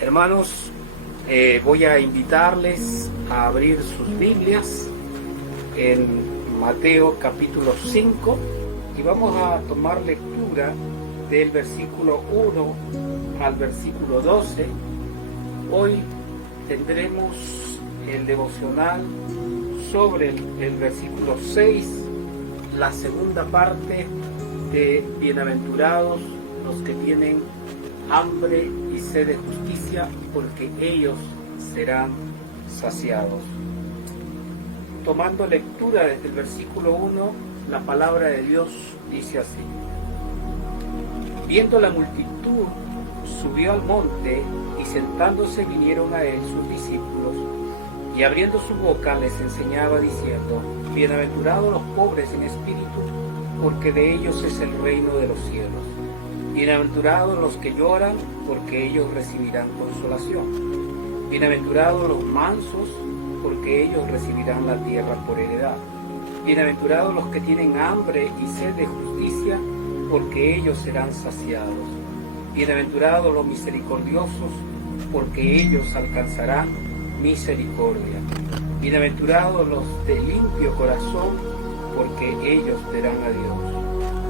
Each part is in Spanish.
Hermanos, voy a invitarles a abrir sus Biblias en Mateo capítulo 5 y vamos a tomar lectura del versículo 1 al versículo 12. Hoy tendremos el devocional sobre el versículo 6, la segunda parte de bienaventurados los que tienen hambre y sed de justicia, porque ellos serán saciados. Tomando lectura desde el versículo 1, la palabra de Dios dice así: Viendo la multitud, subió al monte, y sentándose vinieron a él sus discípulos, y abriendo su boca les enseñaba diciendo: Bienaventurados los pobres en espíritu, porque de ellos es el reino de los cielos. Bienaventurados los que lloran, porque ellos recibirán consolación. Bienaventurados los mansos, porque ellos recibirán la tierra por heredad. Bienaventurados los que tienen hambre y sed de justicia, porque ellos serán saciados. Bienaventurados los misericordiosos, porque ellos alcanzarán misericordia. Bienaventurados los de limpio corazón, porque ellos verán a Dios.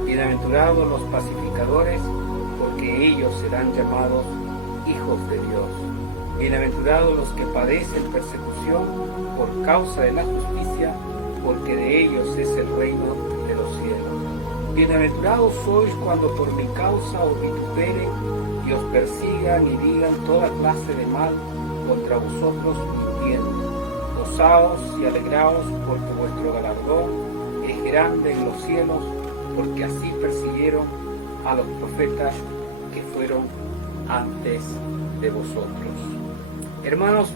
Bienaventurados los pacificadores, porque ellos serán llamados hijos de Dios. Bienaventurados los que padecen persecución por causa de la justicia, porque de ellos es el reino de los cielos. Bienaventurados sois cuando por mi causa os vituperen y os persigan y digan toda clase de mal contra vosotros mintiendo. Gozaos y alegraos, porque vuestro galardón es grande en los cielos, porque así persiguieron a los profetas que fueron antes de vosotros. Hermanos,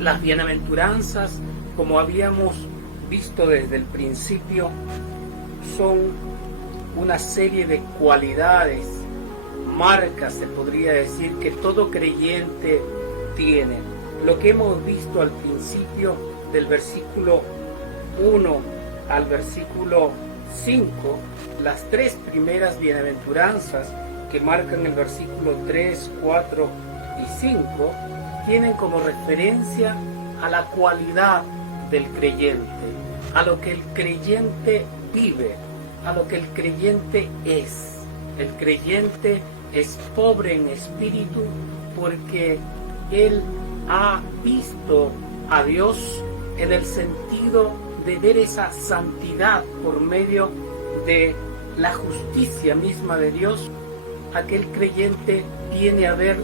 las bienaventuranzas, como habíamos visto desde el principio, son una serie de cualidades, marcas, se podría decir, que todo creyente tiene. Lo que hemos visto al principio del versículo 1 al versículo 5, las tres primeras bienaventuranzas que marcan el versículo 3, 4 y 5, tienen como referencia a la cualidad del creyente, a lo que el creyente vive, a lo que el creyente es. El creyente es pobre en espíritu porque él ha visto a Dios en el sentido de ver esa santidad por medio de la justicia misma de Dios. Aquel creyente viene a ver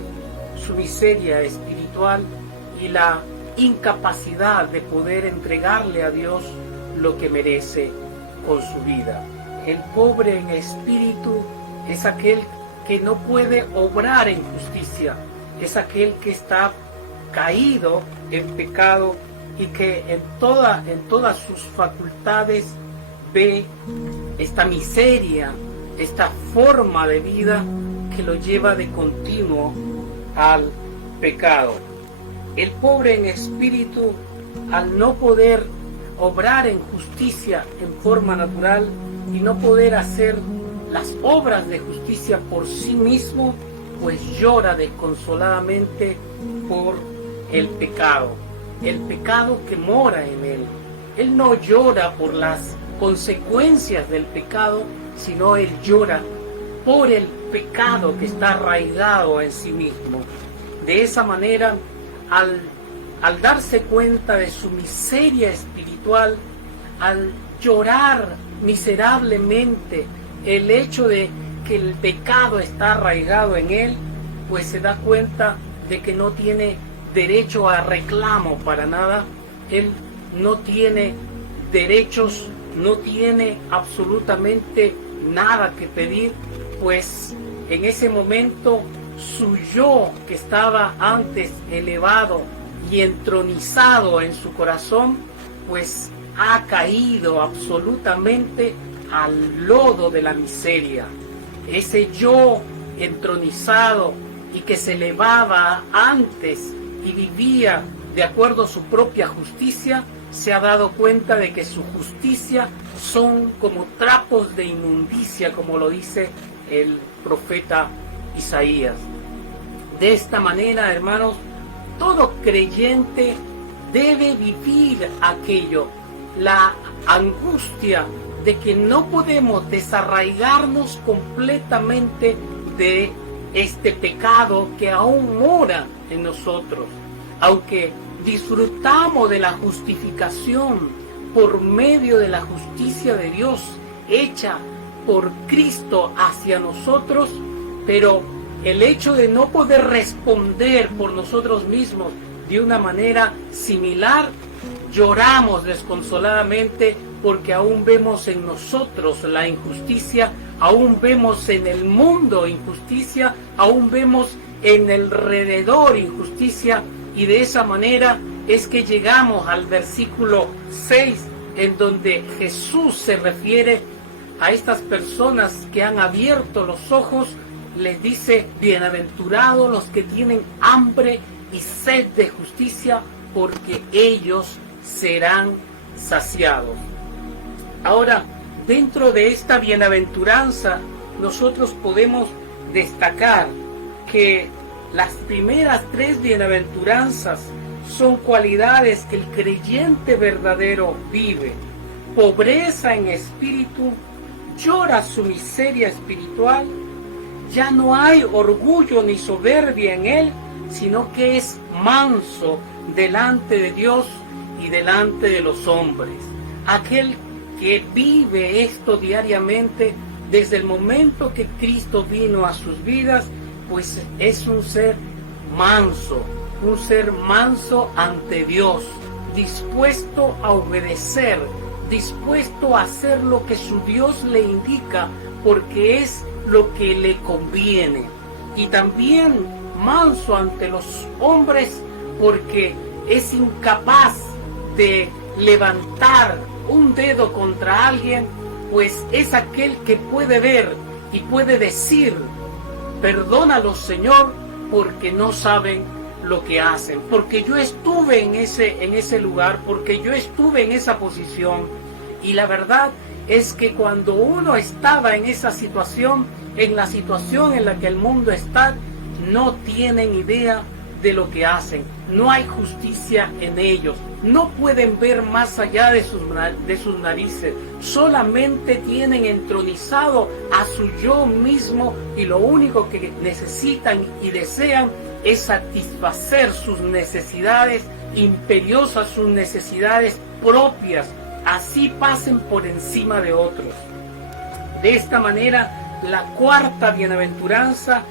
su miseria espiritual y la incapacidad de poder entregarle a Dios lo que merece con su vida. El pobre en espíritu es aquel que no puede obrar en justicia, es aquel que está caído en pecado y que en todas sus facultades ve esta miseria, esta forma de vida que lo lleva de continuo al pecado. El pobre en espíritu, al no poder obrar en justicia en forma natural y no poder hacer las obras de justicia por sí mismo, pues llora desconsoladamente por el pecado que mora en él. Él no llora por las consecuencias del pecado, sino él llora por el pecado que está arraigado en sí mismo. De esa manera, al darse cuenta de su miseria espiritual, al llorar miserablemente el hecho de que el pecado está arraigado en él, pues se da cuenta de que no tiene derecho a reclamo para nada. Él no tiene derechos, no tiene absolutamente nada que pedir, pues en ese momento su yo, que estaba antes elevado y entronizado en su corazón, pues ha caído absolutamente al lodo de la miseria. Ese yo entronizado y que se elevaba antes y vivía de acuerdo a su propia justicia, se ha dado cuenta de que su justicia son como trapos de inmundicia, como lo dice el profeta Isaías. De esta manera, hermanos, todo creyente debe vivir aquello, la angustia de que no podemos desarraigarnos completamente de este pecado que aún mora en nosotros. Aunque disfrutamos de la justificación por medio de la justicia de Dios hecha por Cristo hacia nosotros, pero el hecho de no poder responder por nosotros mismos de una manera similar, lloramos desconsoladamente porque aún vemos en nosotros la injusticia, aún vemos en el mundo injusticia, aún vemos en el alrededor injusticia, y de esa manera es que llegamos al versículo 6, en donde Jesús se refiere a estas personas que han abierto los ojos, les dice: bienaventurados los que tienen hambre y sed de justicia, porque ellos serán saciados. Ahora, dentro de esta bienaventuranza, nosotros podemos destacar que las primeras 3 bienaventuranzas son cualidades que el creyente verdadero vive: pobreza en espíritu, llora su miseria espiritual, ya no hay orgullo ni soberbia en él, sino que es manso delante de Dios y delante de los hombres. Aquel que vive esto diariamente, desde el momento que Cristo vino a sus vidas, pues es un ser manso ante Dios, dispuesto a obedecer, dispuesto a hacer lo que su Dios le indica, porque es lo que le conviene. Y también manso ante los hombres, porque es incapaz de levantar un dedo contra alguien, pues es aquel que puede ver y puede decir: perdónalos, Señor, porque no saben lo que hacen, porque yo estuve en ese lugar, porque yo estuve en esa posición. Y la verdad es que cuando uno estaba en esa situación, en la situación en la que el mundo está, no tienen idea de lo que hacen, no hay justicia en ellos, no pueden ver más allá de sus narices, solamente tienen entronizado a su yo mismo, y lo único que necesitan y desean es satisfacer sus necesidades imperiosas, sus necesidades propias, así pasen por encima de otros. De esta manera, la cuarta bienaventuranza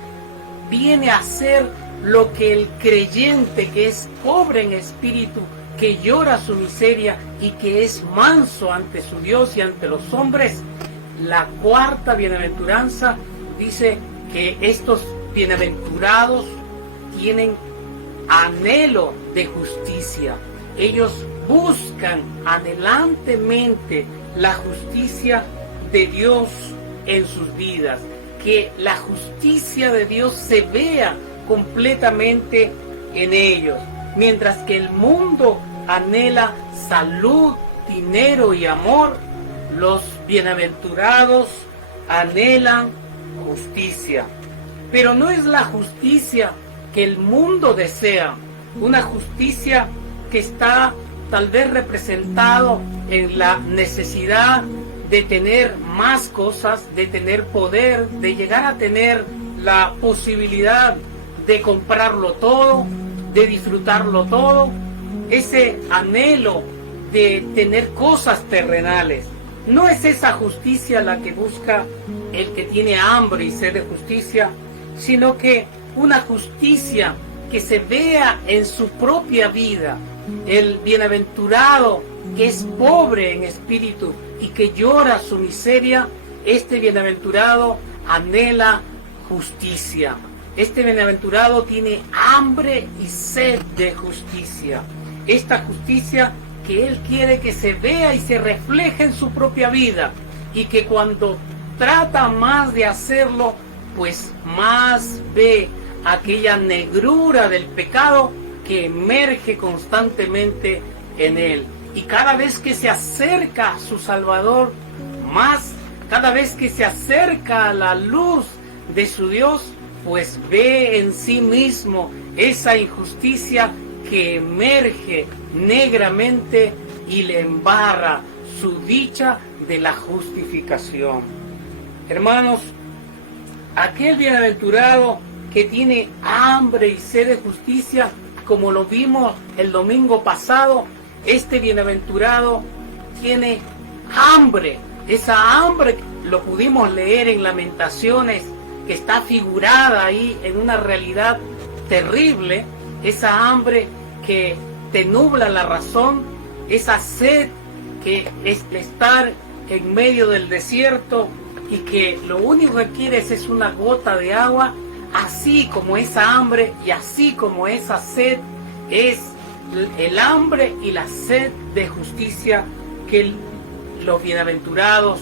viene a ser lo que el creyente, que es pobre en espíritu, que llora su miseria y que es manso ante su Dios y ante los hombres, la cuarta bienaventuranza dice que estos bienaventurados tienen anhelo de justicia. Ellos buscan anhelantemente la justicia de Dios en sus vidas, que la justicia de Dios se vea completamente en ellos, mientras que el mundo anhela salud, dinero y amor. Los bienaventurados anhelan justicia, pero no es la justicia que el mundo desea, una justicia que está tal vez representado en la necesidad de tener más cosas, de tener poder, de llegar a tener la posibilidad de comprarlo todo, de disfrutarlo todo, ese anhelo de tener cosas terrenales. No es esa justicia la que busca el que tiene hambre y sed de justicia, sino que una justicia que se vea en su propia vida. El bienaventurado que es pobre en espíritu y que llora su miseria, este bienaventurado anhela justicia. Este bienaventurado tiene hambre y sed de justicia. Esta justicia que él quiere que se vea y se refleje en su propia vida, y que cuando trata más de hacerlo, pues más ve aquella negrura del pecado que emerge constantemente en él. Y cada vez que se acerca a su Salvador, más, cada vez que se acerca a la luz de su Dios, pues ve en sí mismo esa injusticia que emerge negramente y le embarra su dicha de la justificación. Hermanos, aquel bienaventurado que tiene hambre y sed de justicia, como lo vimos el domingo pasado, este bienaventurado tiene hambre. Esa hambre lo pudimos leer en Lamentaciones, que está figurada ahí en una realidad terrible, esa hambre que te nubla la razón, esa sed que es estar en medio del desierto y que lo único que quieres es una gota de agua. Así como esa hambre y así como esa sed es el hambre y la sed de justicia que los bienaventurados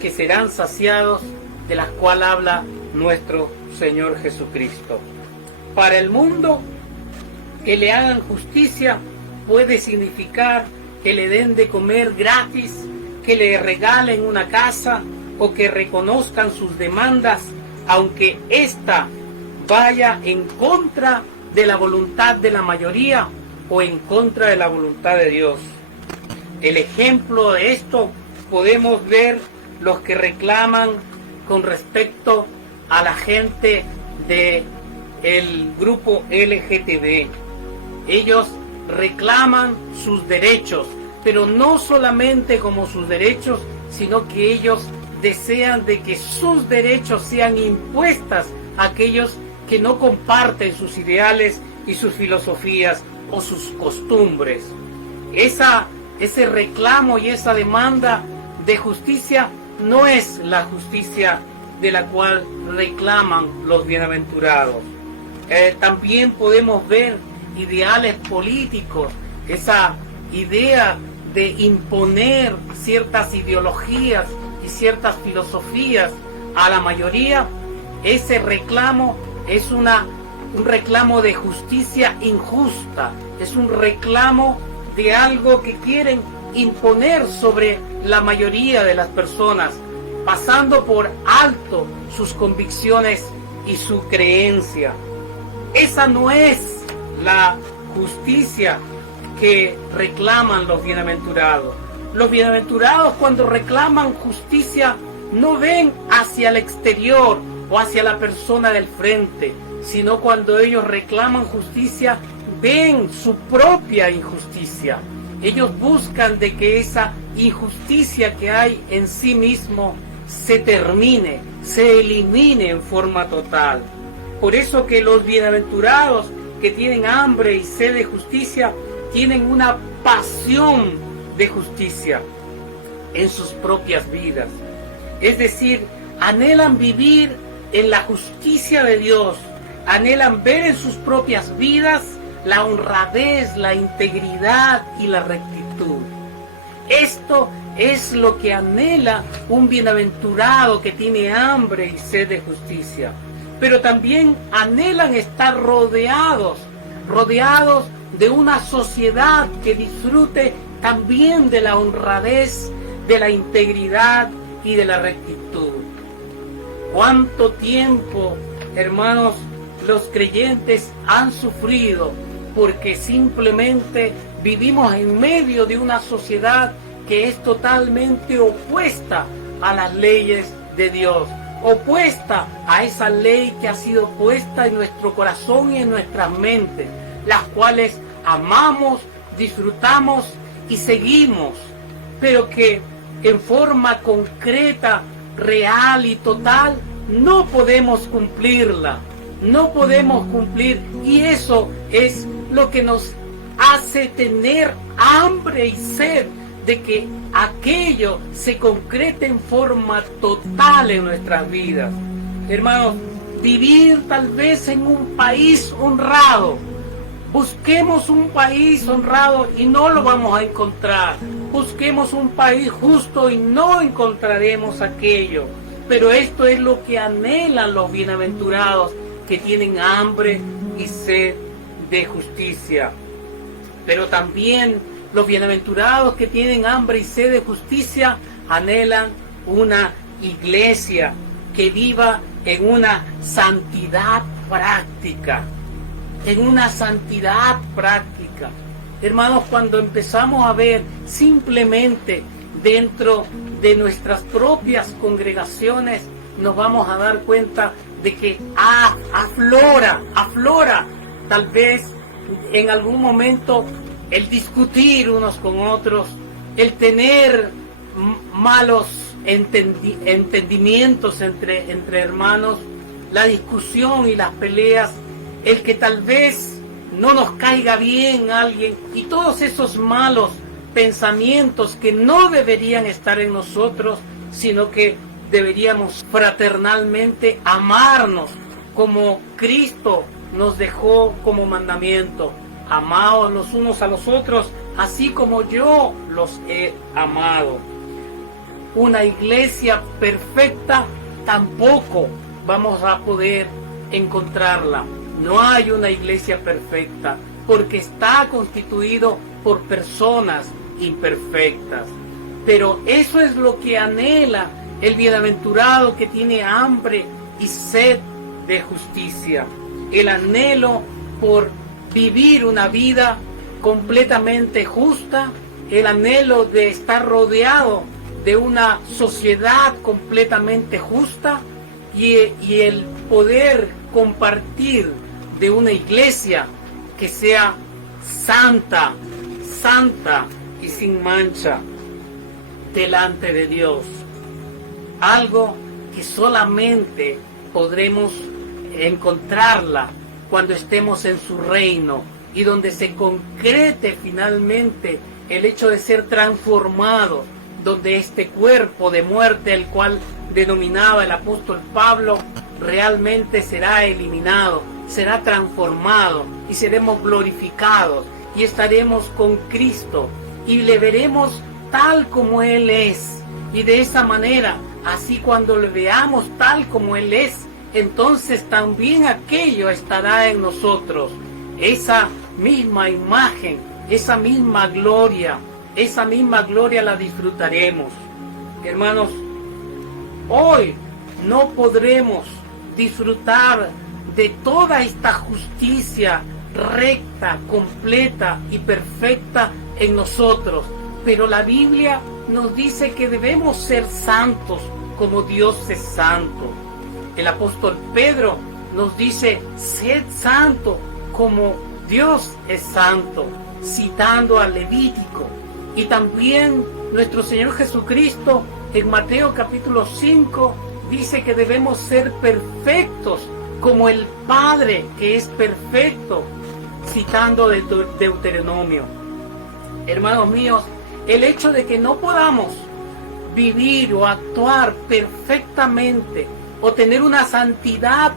que serán saciados, de las cuales habla nuestro Señor Jesucristo. Para el mundo, que le hagan justicia puede significar que le den de comer gratis, que le regalen una casa o que reconozcan sus demandas, aunque ésta vaya en contra de la voluntad de la mayoría o en contra de la voluntad de Dios. El ejemplo de esto podemos ver los que reclaman con respecto a la gente del grupo LGTB. Ellos reclaman sus derechos, pero no solamente como sus derechos, sino que ellos desean de que sus derechos sean impuestas a aquellos que no comparten sus ideales y sus filosofías o sus costumbres. Ese reclamo y esa demanda de justicia no es la justicia de la cual reclaman los bienaventurados. También podemos ver ideales políticos, esa idea de imponer ciertas ideologías y ciertas filosofías a la mayoría. Ese reclamo es un reclamo de justicia injusta, es un reclamo de algo que quieren imponer sobre la mayoría de las personas, pasando por alto sus convicciones y su creencia. Esa no es la justicia que reclaman los bienaventurados. Los bienaventurados, cuando reclaman justicia, no ven hacia el exterior o hacia la persona del frente, sino cuando ellos reclaman justicia, ven su propia injusticia. Ellos buscan de que esa injusticia que hay en sí mismo se termine, se elimine en forma total. Por eso que los bienaventurados que tienen hambre y sed de justicia tienen una pasión de justicia en sus propias vidas. Es decir, anhelan vivir en la justicia de Dios, anhelan ver en sus propias vidas la honradez, la integridad y la rectitud. Esto es lo que anhela un bienaventurado que tiene hambre y sed de justicia. Pero también anhelan estar rodeados de una sociedad que disfrute también de la honradez, de la integridad y de la rectitud. ¿Cuánto tiempo, hermanos, los creyentes han sufrido porque simplemente vivimos en medio de una sociedad que es totalmente opuesta a las leyes de Dios, opuesta a esa ley que ha sido puesta en nuestro corazón y en nuestras mentes, las cuales amamos, disfrutamos y seguimos, pero que en forma concreta, real y total no podemos cumplirla, no podemos cumplir, y eso es lo que nos hace tener hambre y sed de que aquello se concrete en forma total en nuestras vidas. Hermanos, vivir tal vez en un país honrado. Busquemos un país honrado y no lo vamos a encontrar. Busquemos un país justo y no encontraremos aquello. Pero esto es lo que anhelan los bienaventurados que tienen hambre y sed de justicia. Pero también los bienaventurados que tienen hambre y sed de justicia anhelan una iglesia que viva en una santidad práctica. En una santidad práctica. Hermanos, cuando empezamos a ver simplemente dentro de nuestras propias congregaciones, nos vamos a dar cuenta de que aflora tal vez en algún momento el discutir unos con otros, el tener malos entendimientos entre hermanos, la discusión y las peleas, el que tal vez no nos caiga bien alguien, y todos esos malos pensamientos que no deberían estar en nosotros, sino que deberíamos fraternalmente amarnos como Cristo nos dejó como mandamiento. Amaos los unos a los otros, así como yo los he amado. Una iglesia perfecta tampoco vamos a poder encontrarla. No hay una iglesia perfecta, porque está constituido por personas imperfectas. Pero eso es lo que anhela el bienaventurado que tiene hambre y sed de justicia. El anhelo por vivir una vida completamente justa, el anhelo de estar rodeado de una sociedad completamente justa y el poder compartir de una iglesia que sea santa y sin mancha delante de Dios. Algo que solamente podremos encontrarla cuando estemos en su reino y donde se concrete finalmente el hecho de ser transformado, donde este cuerpo de muerte, el cual denominaba el apóstol Pablo, realmente será eliminado, será transformado y seremos glorificados y estaremos con Cristo y le veremos tal como Él es. Y de esa manera, así cuando le veamos tal como Él es, entonces también aquello estará en nosotros. Esa misma imagen, esa misma gloria la disfrutaremos. Hermanos, hoy no podremos disfrutar de toda esta justicia recta, completa y perfecta en nosotros, pero la Biblia nos dice que debemos ser santos como Dios es santo. El apóstol Pedro nos dice: sed santo como Dios es santo, citando al Levítico. Y también nuestro Señor Jesucristo en Mateo capítulo 5 dice que debemos ser perfectos como el Padre que es perfecto, citando de Deuteronomio. Hermanos míos, el hecho de que no podamos vivir o actuar perfectamente o tener una santidad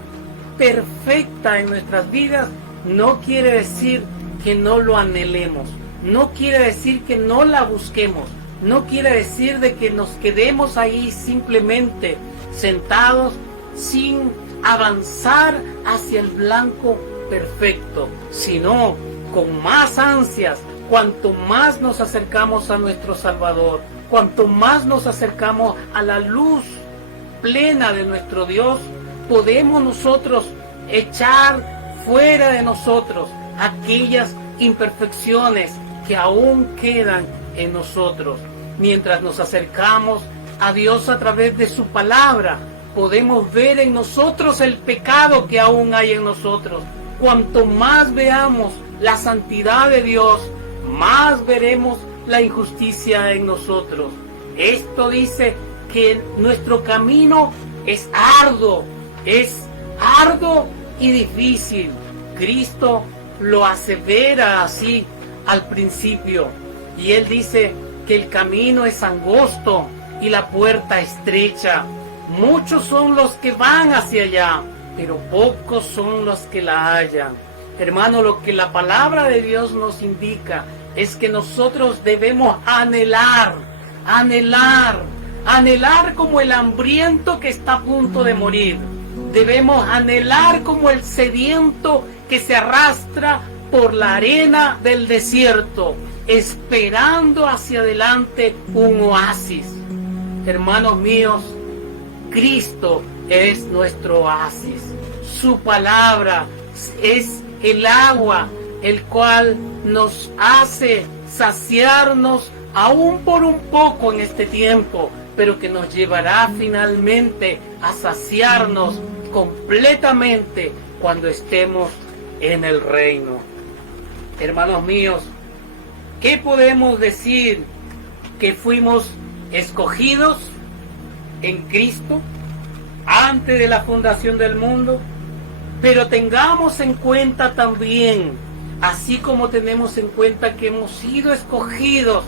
perfecta en nuestras vidas no quiere decir que no lo anhelemos, no quiere decir que no la busquemos, no quiere decir de que nos quedemos ahí simplemente sentados sin avanzar hacia el blanco perfecto, sino con más ansias. Cuanto más nos acercamos a nuestro Salvador, cuanto más nos acercamos a la luz plena de nuestro Dios, podemos nosotros echar fuera de nosotros aquellas imperfecciones que aún quedan en nosotros. Mientras nos acercamos a Dios a través de su palabra, podemos ver en nosotros el pecado que aún hay en nosotros. Cuanto más veamos la santidad de Dios, más veremos la injusticia en nosotros. Esto dice que nuestro camino es arduo y difícil. Cristo lo asevera así al principio, y Él dice que el camino es angosto y la puerta estrecha. Muchos son los que van hacia allá, pero pocos son los que la hallan. Hermano, lo que la palabra de Dios nos indica es que nosotros debemos anhelar como el hambriento que está a punto de morir. Debemos anhelar como el sediento que se arrastra por la arena del desierto, esperando hacia adelante un oasis. Hermanos míos, Cristo es nuestro oasis. Su palabra es el agua, el cual nos hace saciarnos aún por un poco en este tiempo, pero que nos llevará finalmente a saciarnos completamente cuando estemos en el reino. Hermanos míos, ¿qué podemos decir? Que fuimos escogidos en Cristo antes de la fundación del mundo, pero tengamos en cuenta también, así como tenemos en cuenta que hemos sido escogidos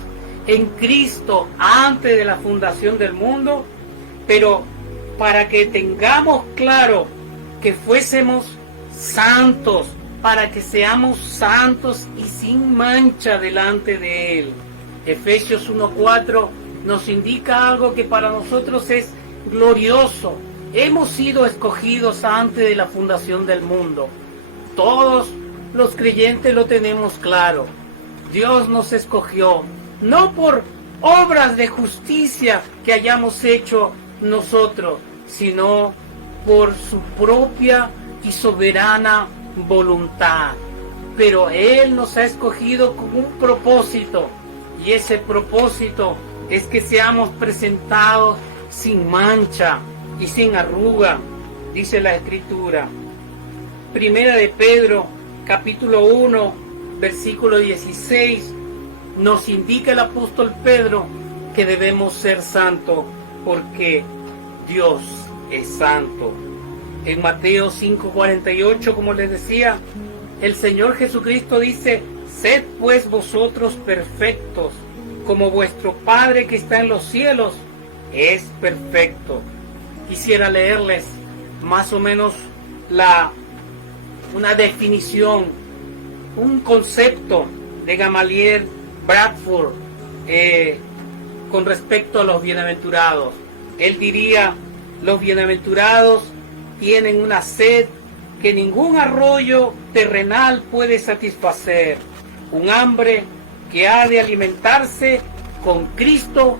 en Cristo antes de la fundación del mundo, pero para que tengamos claro que fuésemos santos, para que seamos santos y sin mancha delante de Él. Efesios 1:4 nos indica algo que para nosotros es glorioso. Hemos sido escogidos antes de la fundación del mundo. Todos los creyentes lo tenemos claro. Dios nos escogió, no por obras de justicia que hayamos hecho nosotros, sino por su propia y soberana voluntad. Pero Él nos ha escogido con un propósito, y ese propósito es que seamos presentados sin mancha y sin arruga, dice la Escritura. Primera de Pedro, capítulo 1, versículo 16, nos indica el apóstol Pedro que debemos ser santos porque Dios es santo. En Mateo 5:48, como les decía, el Señor Jesucristo dice: sed pues vosotros perfectos, como vuestro Padre que está en los cielos es perfecto. Quisiera leerles más o menos una definición, un concepto de Gamaliel Bradford con respecto a los bienaventurados. Él diría: los bienaventurados tienen una sed que ningún arroyo terrenal puede satisfacer, un hambre que ha de alimentarse con Cristo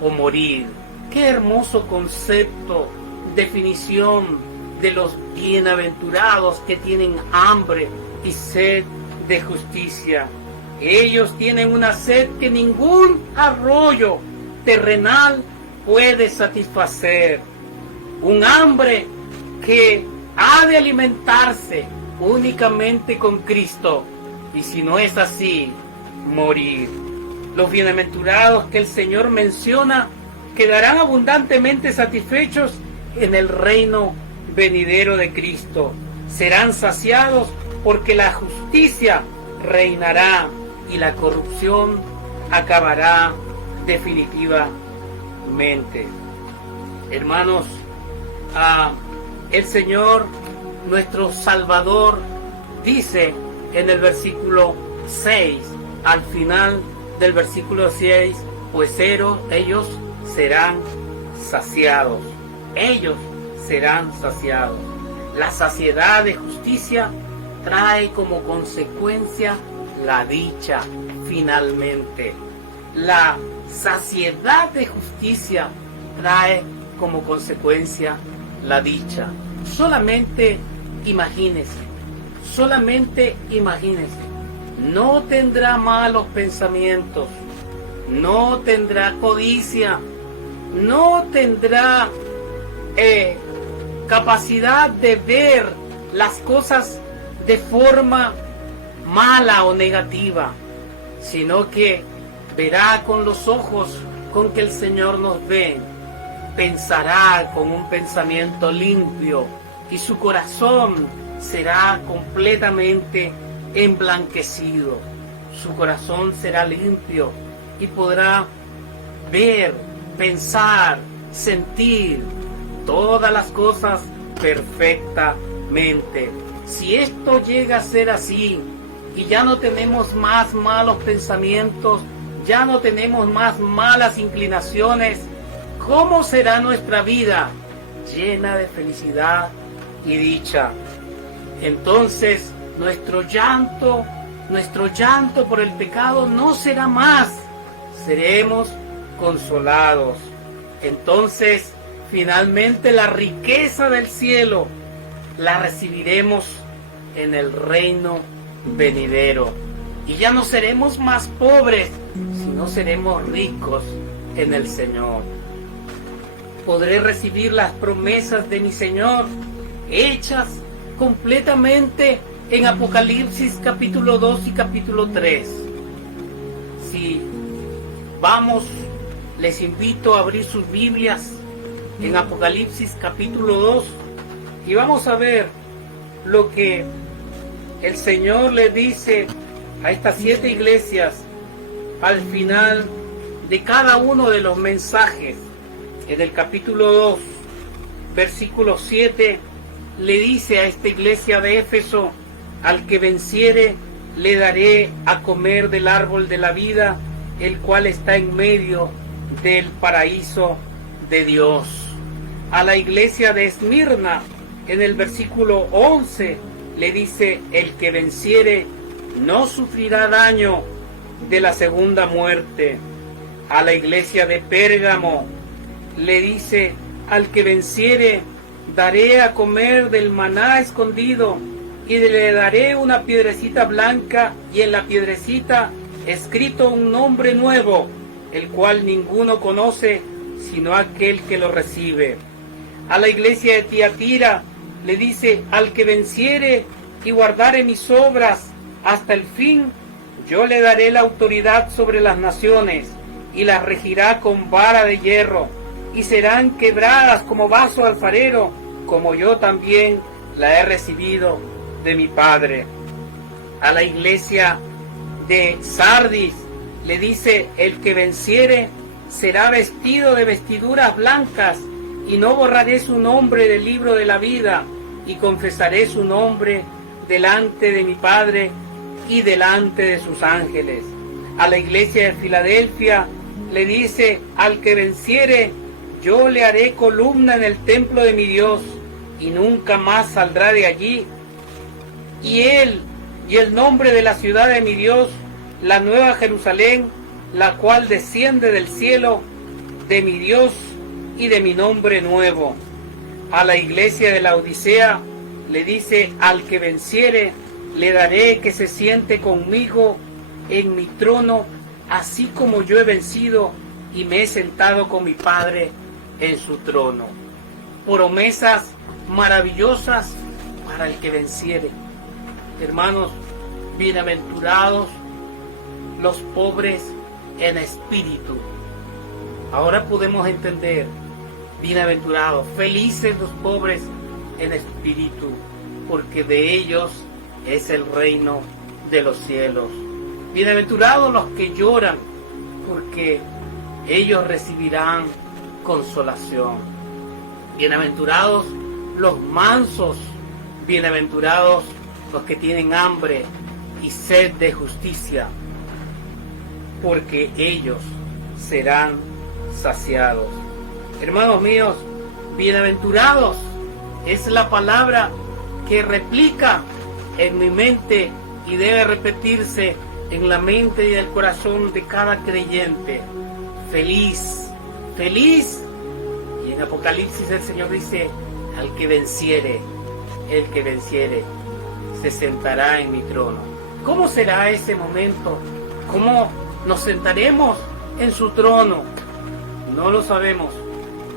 o morir. Qué hermoso concepto, definición de los bienaventurados que tienen hambre y sed de justicia. Ellos tienen una sed que ningún arroyo terrenal puede satisfacer, un hambre que ha de alimentarse únicamente con Cristo, y si no es así, morir. Los bienaventurados que el Señor menciona quedarán abundantemente satisfechos en el reino venidero de Cristo. Serán saciados porque la justicia reinará y la corrupción acabará definitivamente. Hermanos, el Señor, nuestro Salvador, dice en el versículo 6, al final del versículo 6, pues ellos serán saciados. Ellos serán saciados. La saciedad de justicia trae como consecuencia la dicha, finalmente. La saciedad de justicia trae como consecuencia la dicha. Solamente imagínese, no tendrá malos pensamientos, no tendrá codicia, no tendrá capacidad de ver las cosas de forma mala o negativa, sino que verá con los ojos con que el Señor nos ve, pensará con un pensamiento limpio y su corazón será completamente emblanquecido. Su corazón será limpio y podrá ver, pensar, sentir todas las cosas perfectamente. Si esto llega a ser así y ya no tenemos más malos pensamientos, ya no tenemos más malas inclinaciones, ¿cómo será nuestra vida? Llena de felicidad y dicha. Entonces nuestro llanto por el pecado no será más, seremos consolados. Entonces finalmente la riqueza del cielo la recibiremos en el reino venidero. Y ya no seremos más pobres, sino seremos ricos en el Señor. Podré recibir las promesas de mi Señor hechas completamente en Apocalipsis capítulo 2 y capítulo 3. Si vamos, les invito a abrir sus Biblias en Apocalipsis capítulo 2 y vamos a ver lo que el Señor le dice a estas 7 iglesias al final de cada uno de los mensajes. En el capítulo 2, versículo 7, le dice a esta iglesia de Éfeso: al que venciere le daré a comer del árbol de la vida, el cual está en medio del paraíso de Dios. A la iglesia de Esmirna, en el versículo 11, le dice: el que venciere no sufrirá daño de la segunda muerte. A la iglesia de Pérgamo le dice: al que venciere daré a comer del maná escondido, y le daré una piedrecita blanca, y en la piedrecita escrito un nombre nuevo, el cual ninguno conoce sino aquel que lo recibe. A la iglesia de Tiatira le dice: al que venciere y guardare mis obras hasta el fin, yo le daré la autoridad sobre las naciones, y las regirá con vara de hierro, y serán quebradas como vaso alfarero, como yo también la he recibido de mi Padre. A la iglesia de Sardis le dice: el que venciere será vestido de vestiduras blancas, y no borraré su nombre del libro de la vida, y confesaré su nombre delante de mi Padre y delante de sus ángeles. A la iglesia de Filadelfia le dice: al que venciere, yo le haré columna en el templo de mi Dios, y nunca más saldrá de allí. Y él y el nombre de la ciudad de mi Dios, la nueva Jerusalén, la cual desciende del cielo, de mi Dios y de mi nombre nuevo. A la iglesia de la Odisea le dice: al que venciere, le daré que se siente conmigo en mi trono, así como yo he vencido y me he sentado con mi Padre en su trono. Promesas maravillosas para el que venciere. Hermanos, bienaventurados los pobres en espíritu. Ahora podemos entender: bienaventurados, felices los pobres en espíritu, porque de ellos es el reino de los cielos. Bienaventurados los que lloran, porque ellos recibirán consolación. Bienaventurados los mansos, bienaventurados los que tienen hambre y sed de justicia, porque ellos serán saciados. Hermanos míos, bienaventurados es la palabra que replica en mi mente y debe repetirse en la mente y el corazón de cada creyente. Feliz, feliz. Y en Apocalipsis el Señor dice: al que venciere, el que venciere, se sentará en mi trono. ¿Cómo será ese momento? ¿Cómo nos sentaremos en su trono? No lo sabemos,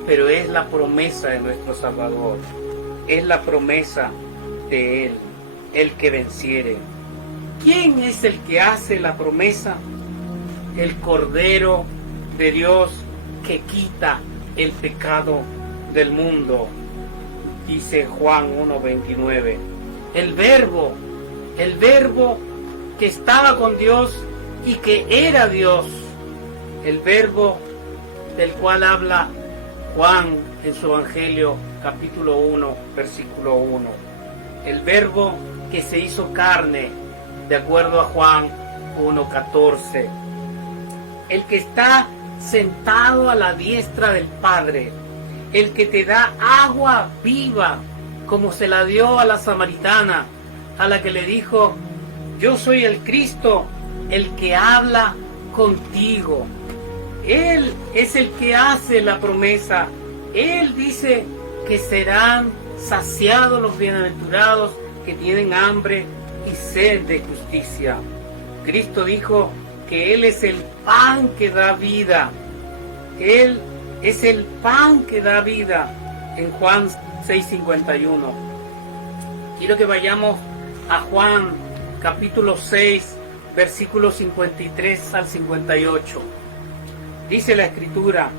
pero es la promesa de nuestro Salvador. Es la promesa de Él, el que venciere. ¿Quién es el que hace la promesa? El Cordero de Dios que quita el pecado del mundo. Dice Juan 1:29. El verbo que estaba con Dios y que era Dios. El verbo del cual habla Juan en su Evangelio capítulo 1, versículo 1. El verbo que se hizo carne, de acuerdo a Juan 1:14. El que está sentado a la diestra del Padre, el que te da agua viva, como se la dio a la samaritana, a la que le dijo: yo soy el Cristo, el que habla contigo. Él es el que hace la promesa Él dice que serán saciados los bienaventurados que tienen hambre y sed de justicia. Cristo dijo que Él es el pan que da vida. Él es el pan que da vida en Juan 6:51. Quiero que vayamos a Juan capítulo 6, versículos 53 al 58. Dice la Escritura: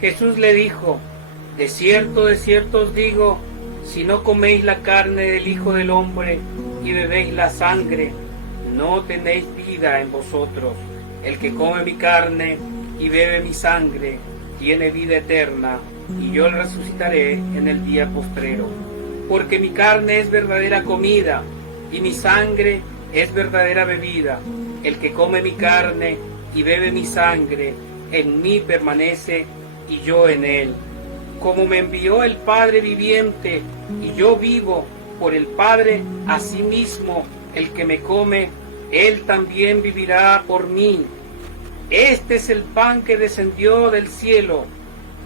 Jesús le dijo: de cierto os digo, si no coméis la carne del Hijo del Hombre y bebéis la sangre, no tenéis vida en vosotros. El que come mi carne y bebe mi sangre tiene vida eterna, y yo le resucitaré en el día postrero. Porque mi carne es verdadera comida, y mi sangre es verdadera bebida. El que come mi carne y bebe mi sangre, en mí permanece, y yo en él. Como me envió el Padre viviente, y yo vivo por el Padre, asimismo el que me come, él también vivirá por mí. Este es el pan que descendió del cielo,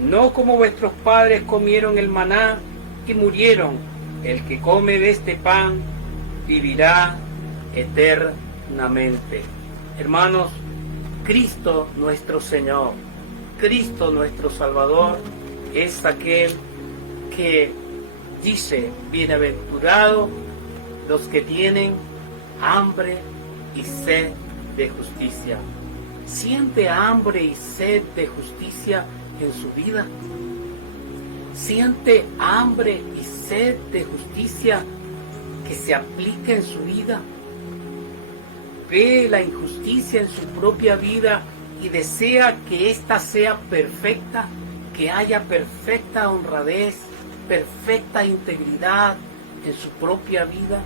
no como vuestros padres comieron el maná y murieron. El que come de este pan vivirá eternamente. Hermanos, Cristo nuestro Señor, Cristo nuestro Salvador, es aquel que dice: bienaventurados los que tienen hambre y sed de justicia. ¿Siente hambre y sed de justicia en su vida? ¿Siente hambre y sed de justicia que se aplica en su vida? ¿Ve la injusticia en su propia vida y desea que ésta sea perfecta, que haya perfecta honradez, perfecta integridad en su propia vida?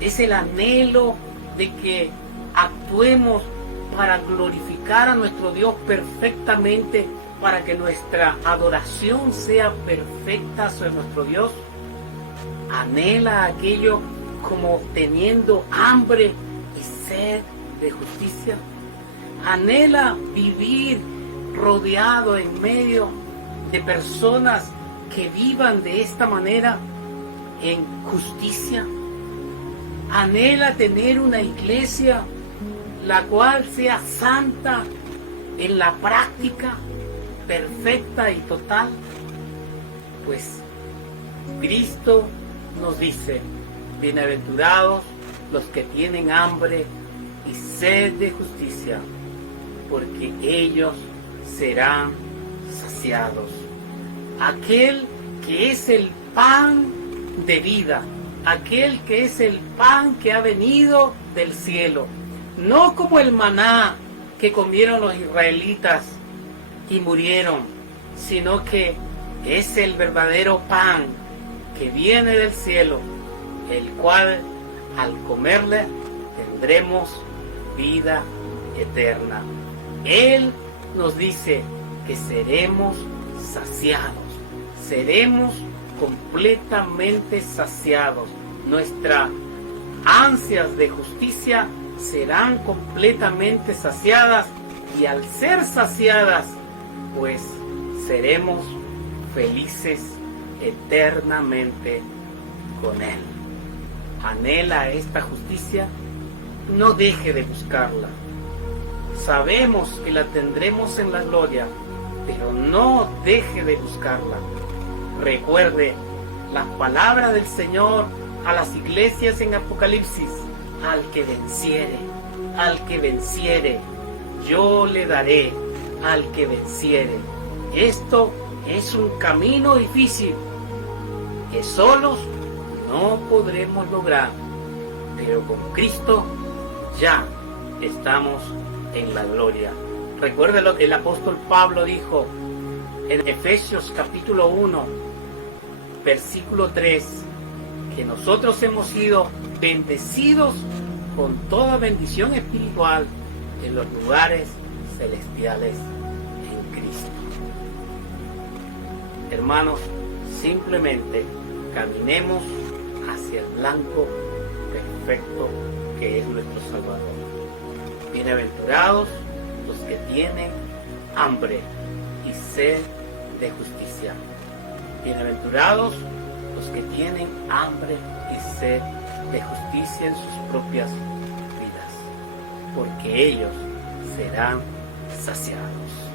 Es el anhelo de que actuemos para glorificar a nuestro Dios perfectamente, para que nuestra adoración sea perfecta sobre nuestro Dios. Anhela aquello como teniendo hambre y sed de justicia. Anhela vivir rodeado en medio de personas que vivan de esta manera en justicia. Anhela tener una iglesia la cual sea santa en la práctica, perfecta y total. Pues Cristo nos dice: bienaventurados los que tienen hambre y sed de justicia, porque ellos serán saciados. Aquel que es el pan de vida, aquel que es el pan que ha venido del cielo, no como el maná que comieron los israelitas y murieron, sino que es el verdadero pan que viene del cielo, el cual al comerle tendremos vida eterna. Él nos dice que seremos saciados, seremos completamente saciados. Nuestras ansias de justicia serán completamente saciadas, y al ser saciadas, pues seremos felices eternamente con Él. Anhela esta justicia, no deje de buscarla. Sabemos que la tendremos en la gloria, pero no deje de buscarla. Recuerde las palabras del Señor a las iglesias en Apocalipsis: al que venciere, yo le daré al que venciere. Esto es un camino difícil que solos no podremos lograr, pero con Cristo ya estamos en la gloria. Recuerde lo que el apóstol Pablo dijo en Efesios capítulo 1, versículo 3, que nosotros hemos sido bendecidos con toda bendición espiritual en los lugares celestiales en Cristo. Hermanos, simplemente caminemos hacia el blanco perfecto que es nuestro Salvador. Bienaventurados los que tienen hambre y sed de justicia, Bienaventurados los que tienen hambre y sed de justicia en sus propias vidas, porque ellos serán saciados.